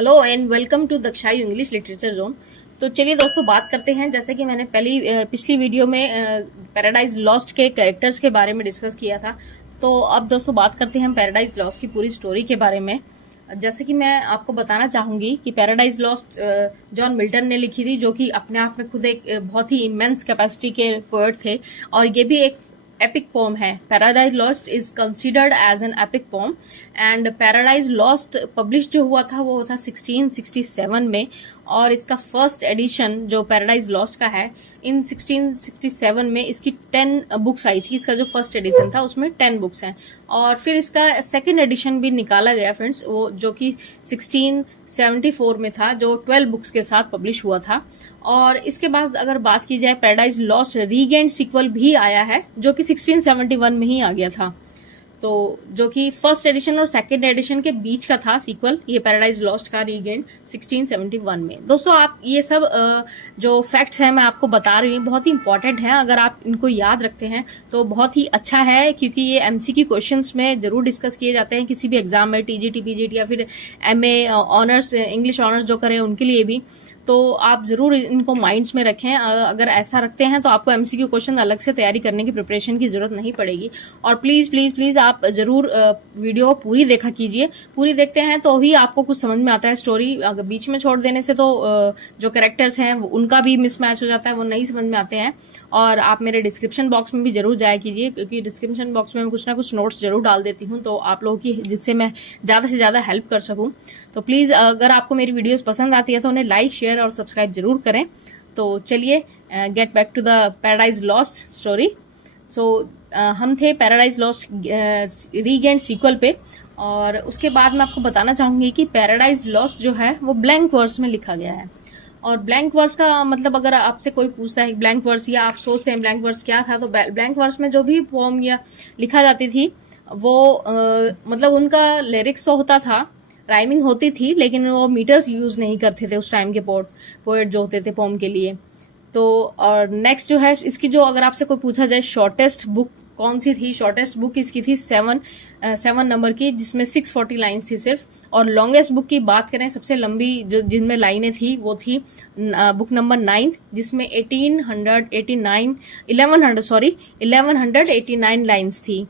Hello and welcome to Dakshai English literature zone. तो चलिए दोस्तों बात करते हैं। जैसे कि मैंने पिछली वीडियो में पैराडाइज लॉस्ट के कैरेक्टर्स के बारे में डिस्कस किया था, तो अब दोस्तों बात करते हैं हम पैराडाइज लॉस्ट की पूरी स्टोरी के बारे में। जैसे कि मैं आपको बताना चाहूंगी कि पैराडाइज लॉस्ट जॉन मिल्टन ने लिखी थी, जो कि अपने आप में खुद एक बहुत ही इमेंस कैपेसिटी के पोएट थे, और ये भी एक एपिक पोम है। Paradise Lost is considered as an epic poem and Paradise Lost publish जो हुआ था वो था 1667 में, और इसका फर्स्ट एडिशन जो पैराडाइज लॉस्ट का है इन 1667 में इसकी 10 बुक्स आई थी। इसका जो फर्स्ट एडिशन था उसमें 10 बुक्स हैं, और फिर इसका सेकंड एडिशन भी निकाला गया फ्रेंड्स, वो जो कि 1674 में था, जो 12 बुक्स के साथ पब्लिश हुआ था। और इसके बाद अगर बात की जाए, पैराडाइज लॉस्ट रीगेंड सीक्वल भी आया है जो कि 1671 में ही आ गया था, तो जो कि फर्स्ट एडिशन और सेकंड एडिशन के बीच का था सीक्वल, ये पैराडाइज लॉस्ट का रीगेंड 1671 में। दोस्तों आप ये सब जो फैक्ट्स हैं मैं आपको बता रही हूँ, बहुत ही इंपॉर्टेंट है। अगर आप इनको याद रखते हैं तो बहुत ही अच्छा है, क्योंकि ये एमसीक्यू क्वेश्चंस में जरूर डिस्कस किए जाते हैं किसी भी एग्जाम में, टीजीटी, पीजीटी या फिर एमए ऑनर्स, इंग्लिश ऑनर्स जो करें उनके लिए भी। तो आप जरूर इनको माइंड्स में रखें। अगर ऐसा रखते हैं तो आपको एमसीक्यू क्वेश्चन अलग से तैयारी करने की प्रिपरेशन की जरूरत नहीं पड़ेगी। और प्लीज प्लीज प्लीज आप जरूर वीडियो पूरी देखा कीजिए। पूरी देखते हैं तो ही आपको कुछ समझ में आता है स्टोरी। अगर बीच में छोड़ देने से तो जो कैरेक्टर्स हैं उनका भी मिसमैच हो जाता है, वो नहीं समझ में आते हैं। और आप मेरे डिस्क्रिप्शन बॉक्स में भी जरूर जाया कीजिए, क्योंकि डिस्क्रिप्शन बॉक्स में मैं कुछ ना कुछ नोट्स जरूर डाल देती हूँ, तो आप लोगों की, जिससे मैं ज्यादा से ज्यादा हेल्प कर सकूं। तो प्लीज अगर आपको मेरी वीडियोस पसंद आती है तो उन्हें लाइक, शेयर और सब्सक्राइब जरूर करें। तो चलिए get back to the Paradise Lost story. So हम थे पैराडाइज लॉस्ट रीगेंड सीक्वल पे, और उसके बाद मैं आपको बताना चाहूंगी कि पैराडाइज लॉस्ट जो है वो ब्लैंक वर्स में लिखा गया है। और ब्लैंक वर्स का मतलब, अगर आपसे कोई पूछता है ब्लैंक वर्स, या आप सोचते हैं ब्लैंक वर्स क्या था, तो ब्लैंक वर्स में जो भी पोम या लिखा जाती थी वो मतलब उनका लिरिक्स तो होता था, राइमिंग होती थी, लेकिन वो मीटर्स यूज नहीं करते थे उस टाइम के पोएट जो होते थे पोम के लिए। तो और नेक्स्ट जो है इसकी, जो अगर आपसे कोई पूछा जाए शॉर्टेस्ट बुक कौन सी थी, शॉर्टेस्ट बुक इसकी थी 7 नंबर की, जिसमें 640 लाइन्स थी सिर्फ। और लॉन्गेस्ट बुक की बात करें, सबसे लंबी जो जिनमें लाइनें थी वो थी बुक नंबर 9, जिसमें 1189 लाइन्स थी।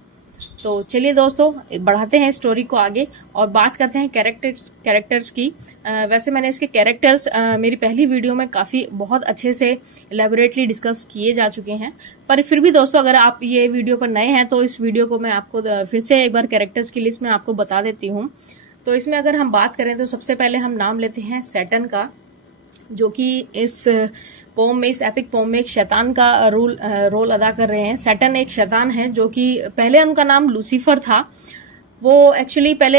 तो चलिए दोस्तों बढ़ाते हैं स्टोरी को आगे और बात करते हैं कैरेक्टर्स की। वैसे मैंने इसके कैरेक्टर्स मेरी पहली वीडियो में बहुत अच्छे से एलैबोरेटली डिस्कस किए जा चुके हैं, पर फिर भी दोस्तों अगर आप ये वीडियो पर नए हैं तो इस वीडियो को मैं आपको फिर से एक बार कैरेक्टर्स की लिस्ट में आपको बता देती हूँ। तो इसमें अगर हम बात करें तो सबसे पहले हम नाम लेते हैं सैटर्न का, जो कि इस पोम में, इस एपिक पोम में एक शैतान का रोल अदा कर रहे हैं। सैटर्न एक शैतान है, जो कि पहले उनका नाम लूसीफर था। वो एक्चुअली पहले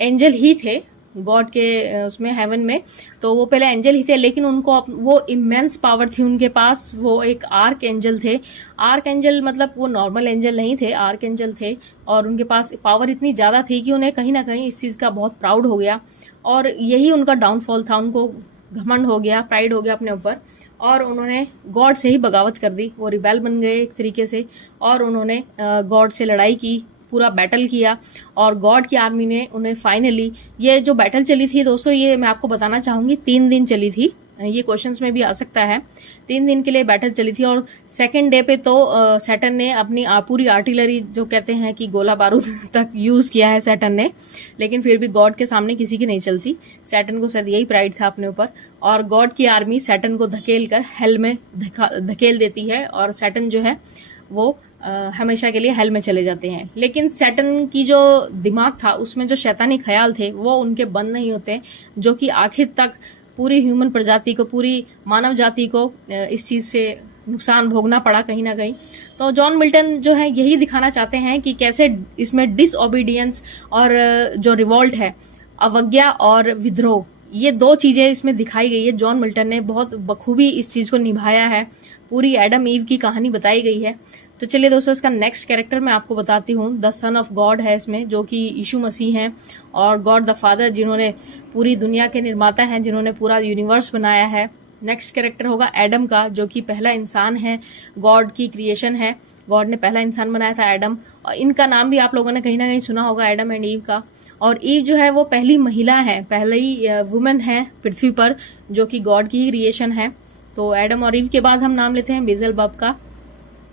एंजल ही थे गॉड के उसमें, हेवन में, तो वो पहले एंजल ही थे, लेकिन उनको वो इमेंस पावर थी उनके पास। वो एक आर्क एंजल थे। आर्क एंजल मतलब वो नॉर्मल एंजल नहीं थे, आर्क एंजल थे, और उनके पास पावर इतनी ज्यादा थी कि उन्हें कहीं ना कहीं इस चीज का बहुत प्राउड हो गया, और यही उनका डाउनफॉल था। उनको घमंड हो गया, प्राइड हो गया अपने ऊपर, और उन्होंने गॉड से ही बगावत कर दी। वो रिबेल बन गए एक तरीके से, और उन्होंने गॉड से लड़ाई की, पूरा बैटल किया, और गॉड की आर्मी ने उन्हें फाइनली, ये जो बैटल चली थी दोस्तों, ये मैं आपको बताना चाहूंगी 3 दिन चली थी। ये क्वेश्चंस में भी आ सकता है। 3 दिन के लिए बैटल चली थी, और सेकंड डे पे तो सैटर्न ने अपनी पूरी आर्टिलरी, जो कहते हैं कि गोला बारूद तक यूज किया है सैटर्न ने, लेकिन फिर भी गॉड के सामने किसी की नहीं चलती। सैटर्न को शायद यही प्राइड था अपने ऊपर, और गॉड की आर्मी सैटर्न को धकेल कर हेल में धकेल देती है, और सैटर्न जो है वो हमेशा के लिए हेल में चले जाते हैं। लेकिन सैटर्न की जो दिमाग था उसमें जो शैतानी ख्याल थे वो उनके बंद नहीं होते, जो कि आखिर तक पूरी ह्यूमन प्रजाति को, पूरी मानव जाति को इस चीज से नुकसान भोगना पड़ा कहीं ना कहीं। तो जॉन मिल्टन जो है यही दिखाना चाहते हैं कि कैसे इसमें डिसओबीडियंस और जो रिवॉल्ट है, अवज्ञा और विद्रोह, ये 2 चीजें इसमें दिखाई गई है। जॉन मिल्टन ने बहुत बखूबी इस चीज को निभाया है। पूरी एडम ईव की कहानी बताई गई है। तो चलिए दोस्तों इसका नेक्स्ट कैरेक्टर मैं आपको बताती हूँ। द सन ऑफ गॉड है इसमें, जो कि यीशु मसीह हैं, और गॉड द फादर, जिन्होंने पूरी दुनिया के निर्माता हैं, जिन्होंने पूरा यूनिवर्स बनाया है। नेक्स्ट कैरेक्टर होगा एडम का, जो कि पहला इंसान है, गॉड की क्रिएशन है। गॉड ने पहला इंसान बनाया था एडम, और इनका नाम भी आप लोगों ने कहीं ना कहीं सुना होगा, एडम एंड ईव का। और ईव जो है वो पहली महिला है, पहली वुमेन है पृथ्वी पर जो कि गॉड की ही क्रिएशन है। तो एडम और ईव के बाद हम नाम लेते हैं बेल्जेबब का।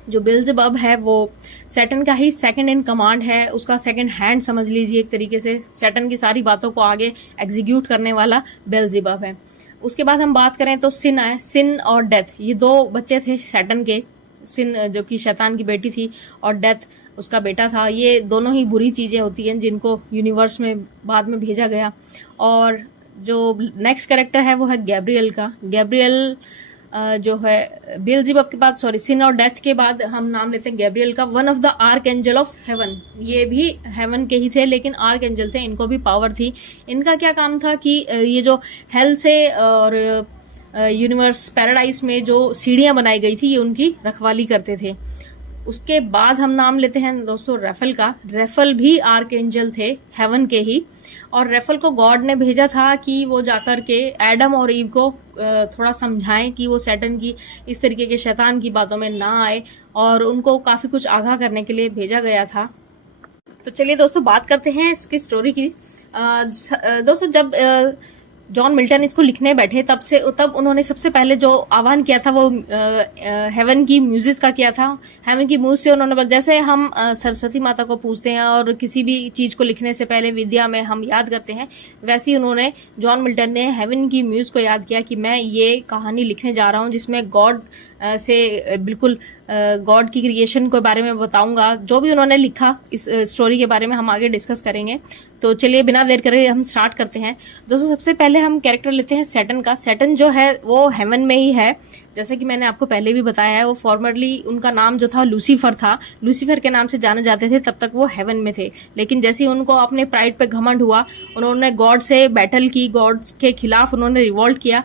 जो बेल्जेबब है वो सैटर्न का ही सेकंड इन कमांड है, उसका सेकंड हैंड समझ लीजिए एक तरीके से। सैटर्न की सारी बातों को आगे एग्जीक्यूट करने वाला बेल्जेबब है। उसके बाद हम बात करें तो सिन है, सिन और डेथ, ये दो बच्चे थे सैटर्न के। सिन जो कि शैतान की बेटी थी और डेथ उसका बेटा था। ये दोनों ही बुरी चीजें होती हैं जिनको यूनिवर्स में बाद में भेजा गया। और जो नेक्स्ट कैरेक्टर है वो है गैब्रियल का। गैब्रियल जो है बेल्जेबब के बाद, सॉरी, सिन और डेथ के बाद हम नाम लेते हैं गैब्रियल का। One of the arc angel of haven, ये भी हेवन के ही थे लेकिन आर्क एंजल थे, इनको भी पावर थी। इनका क्या काम था कि ये जो हेल से और यूनिवर्स पैराडाइज में जो सीढ़ियां बनाई गई थी ये उनकी रखवाली करते थे। उसके बाद हम नाम लेते हैं दोस्तों रेफल का। रेफल भी आर्क एंजल थे हेवन के ही, और रेफल को गॉड ने भेजा था कि वो जाकर के एडम और ईव को थोड़ा समझाएं कि वो सैटर्न की इस तरीके के शैतान की बातों में ना आए, और उनको काफी कुछ आगाह करने के लिए भेजा गया था। तो चलिए दोस्तों बात करते हैं इसकी स्टोरी की। दोस्तों जब जॉन मिल्टन इसको लिखने बैठे तब उन्होंने सबसे पहले जो आह्वान किया था वो हेवन की म्यूजिक का किया था। हेवन की म्यूज से उन्होंने, जैसे हम सरस्वती माता को पूजते हैं और किसी भी चीज को लिखने से पहले विद्या में हम याद करते हैं, वैसे ही उन्होंने, जॉन मिल्टन ने हेवन की म्यूज को याद किया कि मैं ये कहानी लिखने जा रहा हूं जिसमें गॉड से बिल्कुल गॉड की क्रिएशन के बारे में बताऊंगा। जो भी उन्होंने लिखा इस स्टोरी के बारे में हम आगे डिस्कस करेंगे। तो चलिए बिना देर करे हम स्टार्ट करते हैं। दोस्तों सबसे पहले हम कैरेक्टर लेते हैं सैटर्न का। सैटर्न जो है वो हेवन में ही है, जैसे कि मैंने आपको पहले भी बताया है। वो फॉर्मरली उनका नाम जो था लूसीफर था, लूसीफर के नाम से जाने जाते थे, तब तक वो हेवन में थे। लेकिन जैसे ही उनको अपने प्राइड पे घमंड हुआ, उन्होंने गॉड से बैटल की, गॉड के खिलाफ उन्होंने रिवॉल्ट किया,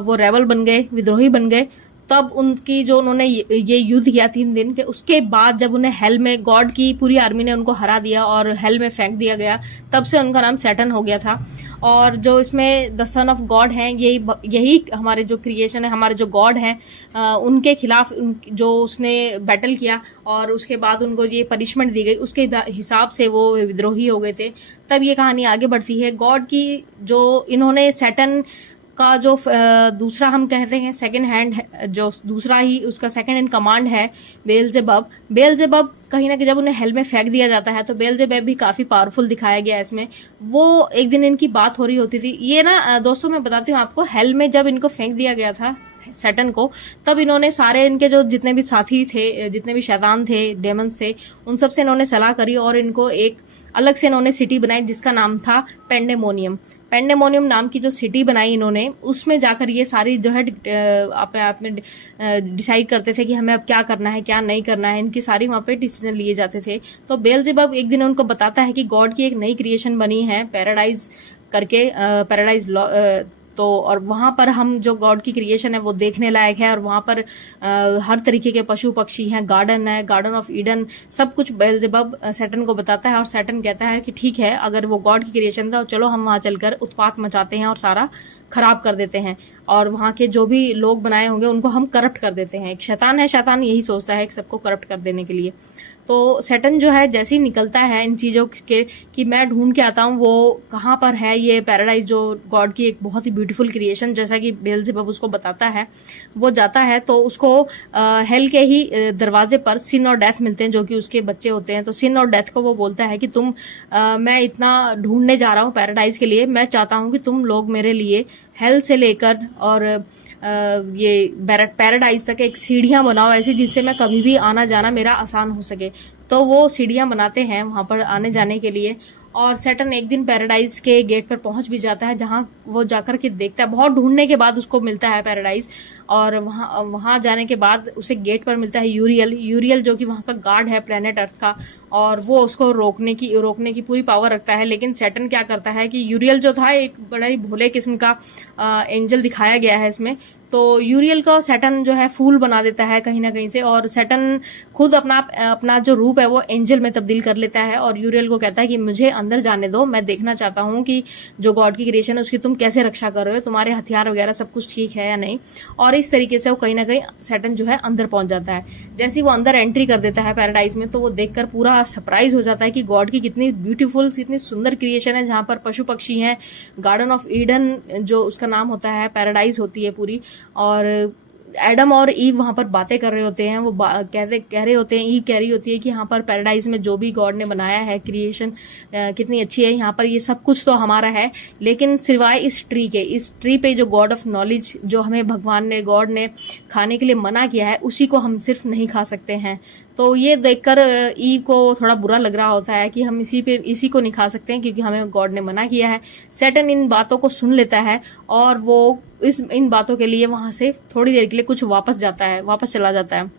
वो रेबल बन गए, विद्रोही बन गए। तब उनकी जो उन्होंने ये युद्ध किया 3 दिन के, उसके बाद जब उन्हें हेल में गॉड की पूरी आर्मी ने उनको हरा दिया और हेल में फेंक दिया गया, तब से उनका नाम सैटर्न हो गया था। और जो इसमें द सन ऑफ गॉड हैं, यही हमारे जो क्रिएशन है, हमारे जो गॉड हैं, उनके खिलाफ जो उसने बैटल किया और उसके बाद उनको ये पनिशमेंट दी गई, उसके हिसाब से वो विद्रोही हो गए थे। तब ये कहानी आगे बढ़ती है। गॉड की जो इन्होंने सैटर्न का जो दूसरा हम कहते हैं सेकंड हैंड, जो दूसरा ही उसका सेकंड इन कमांड है बेल्जेबब। बेल्जेबब कहीं ना कहीं जब उन्हें हेल में फेंक दिया जाता है तो बेल्जेबब भी काफी पावरफुल दिखाया गया है इसमें। वो एक दिन इनकी बात हो रही होती थी। ये ना दोस्तों मैं बताती हूँ आपको, हेल में जब इनको फेंक दिया गया था सैटर्न को, तब इन्होंने सारे इनके जो जितने भी साथी थे, जितने भी शैतान थे, डेमंस थे, उन सब से इन्होंने सलाह करी और इनको एक अलग से इन्होंने सिटी बनाई जिसका नाम था पेंडेमोनियम। पेंडेमोनियम नाम की जो सिटी बनाई इन्होंने, उसमें जाकर ये सारी जो है अपने डिसाइड करते थे कि हमें अब क्या करना है क्या नहीं करना है। इनकी सारी वहां पे डिसीजन लिए जाते थे। तो बेल्जेबब एक दिन उनको बताता है कि गॉड की एक नई क्रिएशन बनी है पैराडाइज करके, पैराडाइज तो, और वहां पर हम जो गॉड की क्रिएशन है वो देखने लायक है, और वहां पर हर तरीके के पशु पक्षी हैं, गार्डन है, गार्डन ऑफ ईडन, सब कुछ बेल्जेबब सैटर्न को बताता है। और सैटर्न कहता है कि ठीक है, अगर वो गॉड की क्रिएशन था, चलो हम वहां चलकर उत्पात मचाते हैं और सारा खराब कर देते हैं, और वहां के जो भी लोग बनाए होंगे उनको हम करप्ट कर देते हैं। एक शैतान है, शैतान यही सोचता है कि सबको करप्ट कर देने के लिए। तो सैटर्न जो है जैसे ही निकलता है इन चीजों के कि मैं ढूंढ के आता हूँ वो कहाँ पर है ये पैराडाइज, जो गॉड की एक बहुत ही ब्यूटीफुल क्रिएशन, जैसा कि बेल्जेबब उसको बताता है। वो जाता है तो उसको हेल के ही दरवाजे पर सिन और डेथ मिलते हैं जो कि उसके बच्चे होते हैं। तो सिन और डेथ को वो बोलता है कि तुम मैं इतना ढूंढने जा रहा हूँ पैराडाइज के लिए, मैं चाहता हूँ कि तुम लोग मेरे लिए हेल से लेकर और ये पैराडाइज तक एक सीढ़ियां बनाओ ऐसी जिससे मैं कभी भी आना जाना मेरा आसान हो सके। तो वो सीढ़ियां बनाते हैं वहां पर आने जाने के लिए। और सैटर्न एक दिन पैराडाइज के गेट पर पहुंच भी जाता है, जहां वो जाकर के देखता है, बहुत ढूंढने के बाद उसको मिलता है पैराडाइज। और वहां जाने के बाद उसे गेट पर मिलता है यूरियल जो कि वहां का गार्ड है प्लेनेट अर्थ का, और वो उसको रोकने की पूरी पावर रखता है। लेकिन सैटर्न क्या करता है कि यूरियल जो था एक बड़ा ही भोले किस्म का एंजल दिखाया गया है इसमें, तो यूरियल को सैटर्न जो है फूल बना देता है कहीं ना कहीं से, और सैटर्न खुद अपना जो रूप है वो एंजल में तब्दील कर लेता है और यूरियल को कहता है कि मुझे अंदर जाने दो, मैं देखना चाहता हूँ कि जो गॉड की क्रिएशन है उसकी तुम कैसे रक्षा कर रहे हो, तुम्हारे हथियार वगैरह सब कुछ ठीक है या नहीं। और इस तरीके से वो कहीं ना कहीं सैटर्न जो है अंदर पहुंच जाता है। जैसे ही वो अंदर एंट्री कर देता है पैराडाइज में, तो वो देखकर पूरा बड़ा सरप्राइज हो जाता है कि गॉड की कितनी ब्यूटीफुल, कितनी सुंदर क्रिएशन है, जहाँ पर पशु पक्षी हैं, गार्डन ऑफ ईडन जो उसका नाम होता है, पैराडाइज होती है पूरी, और एडम और ईव वहां पर बातें कर रहे होते हैं। वो कह रहे होते हैं, ईव कह रही होती है कि यहाँ पर पैराडाइज में जो भी गॉड ने बनाया है, क्रिएशन कितनी अच्छी है, यहाँ पर ये सब कुछ तो हमारा है, लेकिन सिवाय इस ट्री के, इस ट्री पे जो गॉड ऑफ नॉलेज, जो हमें भगवान ने, गॉड ने खाने के लिए मना किया है, उसी को हम सिर्फ नहीं खा सकते हैं। तो ये देखकर ईव को थोड़ा बुरा लग रहा होता है कि हम इसी को नहीं खा सकते हैं, क्योंकि हमें गॉड ने मना किया है। सैटर्न इन बातों को सुन लेता है और वो इन बातों के लिए वहां से थोड़ी देर के लिए कुछ वापस चला जाता है।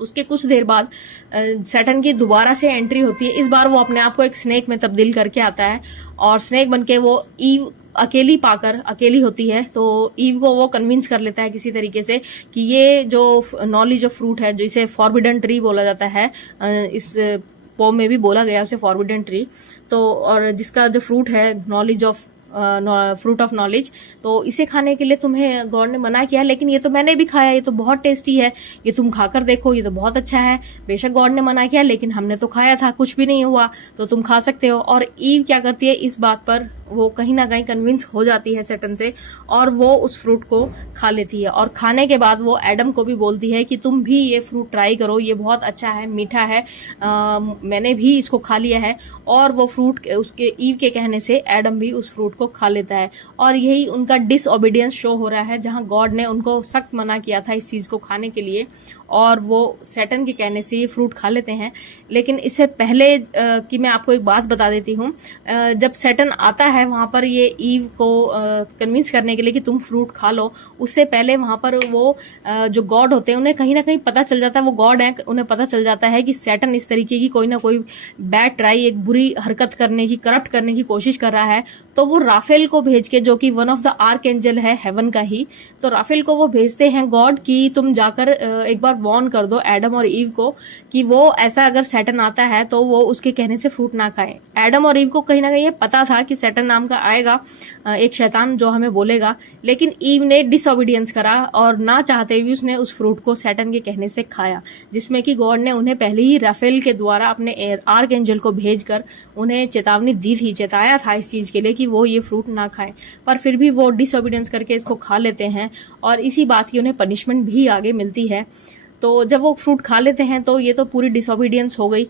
उसके कुछ देर बाद सैटर्न की दोबारा से एंट्री होती है। इस बार वो अपने आप को एक स्नेक में तब्दील करके आता है और स्नेक बनके वो ईव अकेली होती है, तो ईव को वो कन्विंस कर लेता है किसी तरीके से कि ये जो नॉलेज ऑफ फ्रूट है, जिसे फॉरबिडन ट्री बोला जाता है, इस पोम में भी बोला गया उसे फॉरबिडन ट्री, तो और जिसका जो फ्रूट है knowledge of fruit of knowledge, तो इसे खाने के लिए तुम्हें गॉड ने मना किया, लेकिन ये तो मैंने भी खाया, ये तो बहुत टेस्टी है, ये तुम खाकर देखो, ये तो बहुत अच्छा है। बेशक गॉड ने मना किया, लेकिन हमने तो खाया था, कुछ भी नहीं हुआ, तो तुम खा सकते हो। और ईव क्या करती है, इस बात पर वो कहीं ना कहीं कन्विंस हो जाती है सैटर्न से, और वो उस फ्रूट को खा लेती है। और खाने के बाद वो एडम को भी बोलती है कि तुम भी ये फ्रूट ट्राई करो, ये बहुत अच्छा है, मीठा है, मैंने भी इसको खा लिया है। और वो फ्रूट, उसके ईव के कहने से एडम भी उस फ्रूट को खा लेता है, और यही उनका डिसओबीडियंस शो हो रहा है, जहां गॉड ने उनको सख्त मना किया था इस चीज को खाने के लिए, और वो सैटर्न के कहने से ये फ्रूट खा लेते हैं। लेकिन इससे पहले कि मैं आपको एक बात बता देती हूँ, जब सैटर्न आता है वहां पर ये ईव को कन्विंस करने के लिए कि तुम फ्रूट खा लो, उससे पहले वहां पर वो जो गॉड होते हैं उन्हें कहीं ना कहीं पता चल जाता है, वो गॉड है, उन्हें पता चल जाता है कि सैटर्न इस तरीके की कोई ना कोई बैड ट्राई, एक बुरी हरकत करने की, करप्ट करने की कोशिश कर रहा है। तो वो राफेल को भेज के, जो कि one of the arc angel है हेवन का ही, तो राफेल को वो भेजते हैं गॉड की तुम जाकर एक बार वार्न कर दो एडम और ईव को कि वो ऐसा, अगर सैटर्न आता है तो वो उसके कहने से फ्रूट ना खाए। एडम और ईव को कहीं ना कहीं ये पता था कि सैटर्न नाम का आएगा एक शैतान जो हमें बोलेगा, लेकिन ईव ने डिसओबीडियंस करा और ना चाहते हुए उसने उस फ्रूट को सैटर्न के कहने से खाया, जिसमें कि गॉड ने उन्हें पहले ही राफेल के द्वारा अपने आर्क एंजल को भेजकर उन्हें चेतावनी दी थी, चेताया था इस चीज के लिए कि वो ये फ्रूट ना खाए, पर फिर भी वो डिसओबीडियंस करके इसको खा लेते हैं, और इसी बात की उन्हें पनिशमेंट भी आगे मिलती है। तो जब वो फ्रूट खा लेते हैं तो ये तो पूरी डिसओबीडियंस हो गई।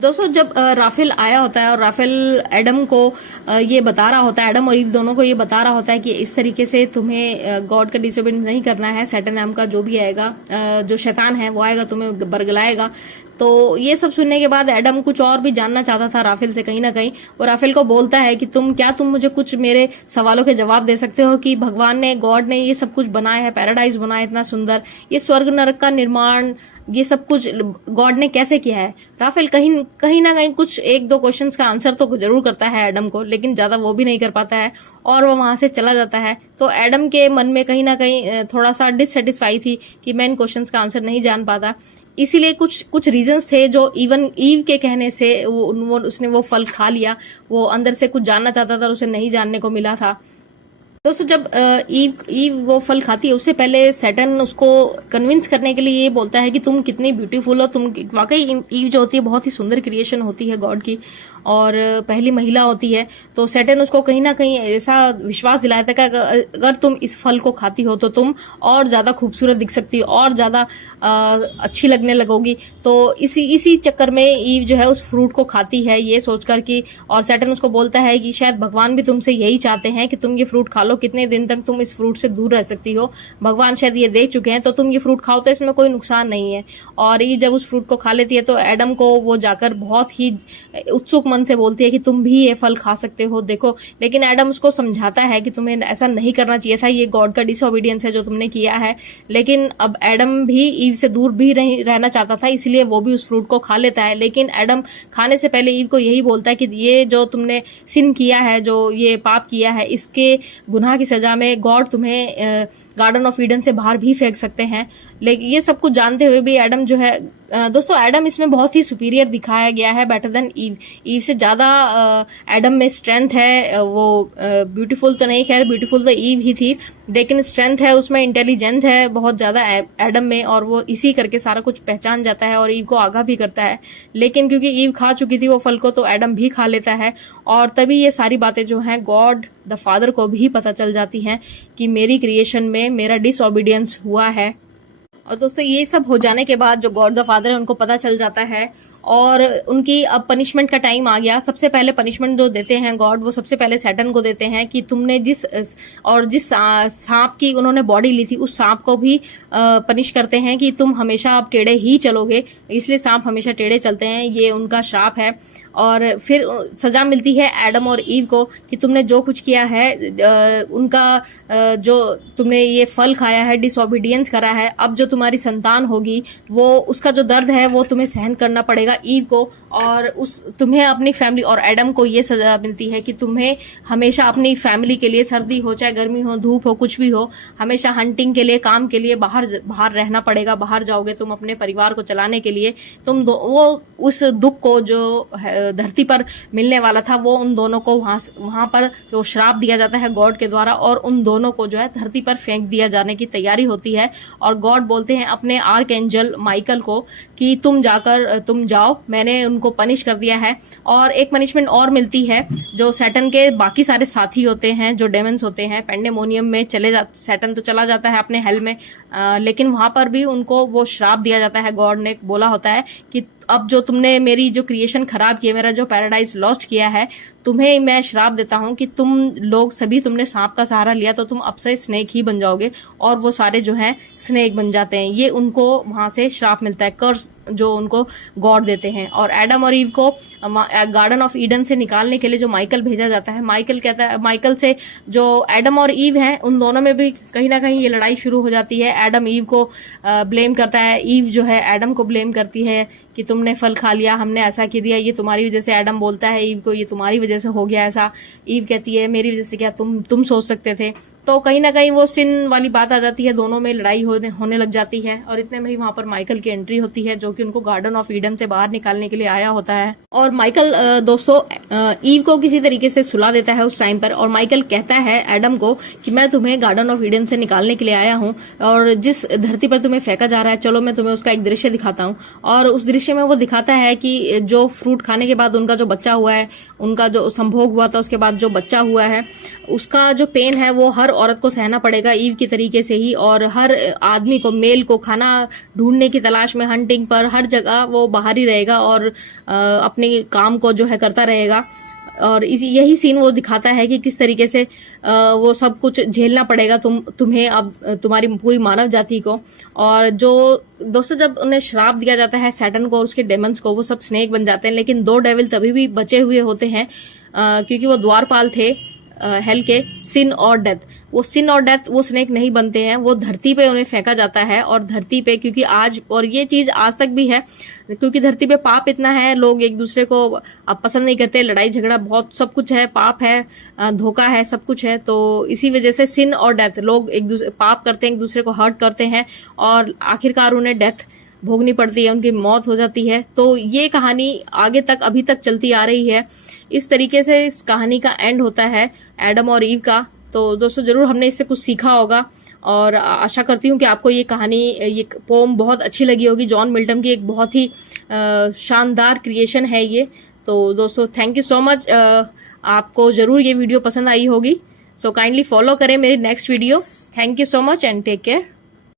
दोस्तों, जब राफेल आया होता है और राफेल एडम को ये बता रहा होता है, एडम और ईव दोनों को ये बता रहा होता है कि इस तरीके से तुम्हें गॉड का डिसोबीडियंस नहीं करना है, सैटर्न नाम का जो भी आएगा, जो शैतान है वो आएगा, तुम्हें बरगलाएगा। तो ये सब सुनने के बाद एडम कुछ और भी जानना चाहता था राफेल से कहीं ना कहीं, और राफेल को बोलता है कि तुम मुझे कुछ मेरे सवालों के जवाब दे सकते हो कि भगवान ने, गॉड ने ये सब कुछ बनाया है, पैराडाइज बनाया इतना सुंदर, ये स्वर्ग नरक का निर्माण, ये सब कुछ गॉड ने कैसे किया है। राफेल कहीं ना कहीं कुछ एक दो क्वेश्चंस का आंसर तो जरूर करता है एडम को, लेकिन ज्यादा वो भी नहीं कर पाता है और वो वहां से चला जाता है। तो एडम के मन में कहीं ना कहीं थोड़ा सा डिससेटिस्फाई थी कि मैं इन क्वेश्चंस का आंसर नहीं जान पाता, इसीलिए कुछ रीजंस थे जो इवन ईव के कहने से उसने वो फल खा लिया। वो अंदर से कुछ जानना चाहता था और उसे नहीं जानने को मिला था। दोस्तों, जब ईव वो फल खाती है, उससे पहले सैटर्न उसको कन्विंस करने के लिए ये बोलता है कि तुम कितनी ब्यूटीफुल हो, तुम वाकई, ईव जो होती है बहुत ही सुंदर क्रिएशन होती है गॉड की और पहली महिला होती है। तो सैटर्न उसको कहीं ना कहीं ऐसा विश्वास दिलाया था कि अगर तुम इस फल को खाती हो तो तुम और ज्यादा खूबसूरत दिख सकती हो और ज्यादा अच्छी लगने लगोगी। तो इसी चक्कर में ईव जो है उस फ्रूट को खाती है ये सोचकर कि, और सैटर्न उसको बोलता है कि शायद भगवान भी तुमसे यही चाहते हैं कि तुम ये फ्रूट खा लो, कितने दिन तक तुम इस फ्रूट से दूर रह सकती हो, भगवान शायद ये देख चुके हैं, तो तुम ये फ्रूट खाओ तो इसमें कोई नुकसान नहीं है। और ईव जब उस फ्रूट को खा लेती है तो एडम को वो जाकर बहुत ही उत्सुक मन से बोलती है कि तुम भी ये फल खा सकते हो, देखो। लेकिन एडम उसको समझाता है कि तुम्हें ऐसा नहीं करना चाहिए था, ये गॉड का डिसओबीडियंस है जो तुमने किया है। लेकिन अब एडम भी ईव से दूर भी रहना चाहता था, इसलिए वो भी उस फ्रूट को खा लेता है। लेकिन एडम खाने से पहले ईव को यही बोलता है कि ये जो तुमने सिन किया है, जो ये पाप किया है, इसके गुनाह की सजा में गॉड तुम्हें गार्डन ऑफ ईडन से बाहर भी फेंक सकते हैं। लेकिन ये सब कुछ जानते हुए भी एडम जो है दोस्तों एडम इसमें बहुत ही सुपीरियर दिखाया गया है, बेटर देन ईव। ईव से ज्यादा एडम में स्ट्रेंथ है। वो ब्यूटीफुल तो नहीं, खैर ब्यूटीफुल तो ईव ही थी, लेकिन स्ट्रेंथ है उसमें, इंटेलिजेंट है बहुत ज्यादा एडम में, और वो इसी करके सारा कुछ पहचान जाता है और ईव को आगाह भी करता है। लेकिन क्योंकि ईव खा चुकी थी वो फल को, तो एडम भी खा लेता है, और तभी ये सारी बातें जो हैं गॉड द फादर को भी पता चल जाती हैं कि मेरी क्रिएशन में मेरा डिसओबीडियंस हुआ है। और दोस्तों ये सब हो जाने के बाद जो गॉड द फादर है उनको पता चल जाता है, और उनकी अब पनिशमेंट का टाइम आ गया। सबसे पहले पनिशमेंट जो देते हैं गॉड, वो सबसे पहले सैटर्न को देते हैं कि तुमने जिस सांप की उन्होंने बॉडी ली थी, उस सांप को भी पनिश करते हैं कि तुम हमेशा अब टेढ़े ही चलोगे, इसलिए सांप हमेशा टेढ़े चलते हैं, ये उनका श्राप है। और फिर सजा मिलती है एडम और ईव को कि तुमने जो कुछ किया है, उनका जो तुमने ये फल खाया है, डिसओबीडियंस करा है, अब जो तुम्हारी संतान होगी वो उसका जो दर्द है वो तुम्हें सहन करना पड़ेगा ईव को, और तुम्हें अपनी फैमिली, और एडम को ये सजा मिलती है कि तुम्हें हमेशा अपनी फैमिली के लिए, सर्दी हो चाहे गर्मी हो, धूप हो, कुछ भी हो, हमेशा हंटिंग के लिए, काम के लिए बाहर रहना पड़ेगा। बाहर जाओगे तुम अपने परिवार को चलाने के लिए, वो उस दुख को जो धरती पर मिलने वाला था, वो उन दोनों को वहां पर जो श्राप दिया जाता है गॉड के द्वारा, और उन दोनों को जो है धरती पर फेंक दिया जाने की तैयारी होती है। और गॉड बोलते हैं अपने आर्क एंजल माइकल को कि तुम जाओ, मैंने उनको पनिश कर दिया है। और एक पनिशमेंट और मिलती है, जो सैटर्न के बाकी सारे साथी होते हैं, जो डेमन्स होते हैं, पेंडेमोनियम में सैटर्न तो चला जाता है अपने हेल में, लेकिन वहां पर भी उनको वो श्राप दिया जाता है। गॉड ने बोला होता है कि अब जो तुमने मेरी जो क्रिएशन खराब की है, मेरा जो पैराडाइज लॉस्ट किया है, तुम्हें मैं श्राप देता हूं कि तुम लोग सभी, तुमने सांप का सहारा लिया तो तुम अब से स्नेक ही बन जाओगे, और वो सारे जो हैं स्नेक बन जाते हैं। ये उनको वहां से श्राप मिलता है, कर्स जो उनको गॉड देते हैं। और एडम और ईव को गार्डन ऑफ ईडन से निकालने के लिए जो माइकल भेजा जाता है, माइकल से जो एडम और ईव हैं उन दोनों में भी कहीं ना कहीं ये लड़ाई शुरू हो जाती है। एडम ईव को ब्लेम करता है, ईव जो है एडम को ब्लेम करती है कि तुमने फल खा लिया, हमने ऐसा कर दिया, ये तुम्हारी वजह से। एडम बोलता है ईव को, ये तुम्हारी वजह से हो गया ऐसा। ईव कहती है मेरी वजह से क्या, तुम सोच सकते थे। तो कहीं ना कहीं वो सिन वाली बात आ जाती है, दोनों में लड़ाई होने लग जाती है। और इतने में ही वहां पर माइकल की एंट्री होती है, जो कि उनको गार्डन ऑफ ईडन से बाहर निकालने के लिए आया होता है। और माइकल दोस्तों ईव को किसी तरीके से सुला देता है उस टाइम पर, और माइकल कहता है एडम को कि मैं तुम्हें गार्डन ऑफ ईडन से निकालने के लिए आया हूँ, और जिस धरती पर तुम्हें फेंका जा रहा है, चलो मैं तुम्हें उसका एक दृश्य दिखाता हूँ। और उस दृश्य में वो दिखाता है कि जो फ्रूट खाने के बाद उनका जो बच्चा हुआ है, उनका जो संभोग हुआ था उसके बाद जो बच्चा हुआ है, उसका जो पेन है वो हर औरत को सहना पड़ेगा ईव की तरीके से ही। और हर आदमी को, मेल को खाना ढूंढने की तलाश में, हंटिंग पर, हर जगह वो बाहर ही रहेगा और अपने काम को जो है करता रहेगा। और यही सीन वो दिखाता है कि किस तरीके से वो सब कुछ झेलना पड़ेगा तुम्हें, अब तुम्हारी पूरी मानव जाति को। और जो दोस्तों जब उन्हें श्राप दिया जाता है सैटर्न को और उसके डेमन्स को, वो सब स्नेक बन जाते हैं, लेकिन 2 डेविल तभी भी बचे हुए होते हैं क्योंकि वो द्वारपाल थे हेल के, सिन और डेथ। वो सिन और डेथ वो स्नेक नहीं बनते हैं, वो धरती पे उन्हें फेंका जाता है। और धरती पे क्योंकि आज, और ये चीज आज तक भी है, क्योंकि धरती पे पाप इतना है, लोग एक दूसरे को अब पसंद नहीं करते, लड़ाई झगड़ा बहुत सब कुछ है, पाप है, धोखा है, सब कुछ है। तो इसी वजह से सिन और डेथ, लोग एक दूसरे पाप करते हैं, एक दूसरे को हर्ट करते हैं, और आखिरकार उन्हें डेथ भोगनी पड़ती है, उनकी मौत हो जाती है। तो ये कहानी आगे तक अभी तक चलती आ रही है। इस तरीके से इस कहानी का एंड होता है एडम और ईव का। तो दोस्तों जरूर हमने इससे कुछ सीखा होगा, और आशा करती हूँ कि आपको ये कहानी, ये पोम बहुत अच्छी लगी होगी। जॉन मिल्टन की एक बहुत ही शानदार क्रिएशन है ये। तो दोस्तों थैंक यू सो मच, आपको जरूर ये वीडियो पसंद आई होगी। सो काइंडली फॉलो करें मेरी next video. Thank you so much and take care.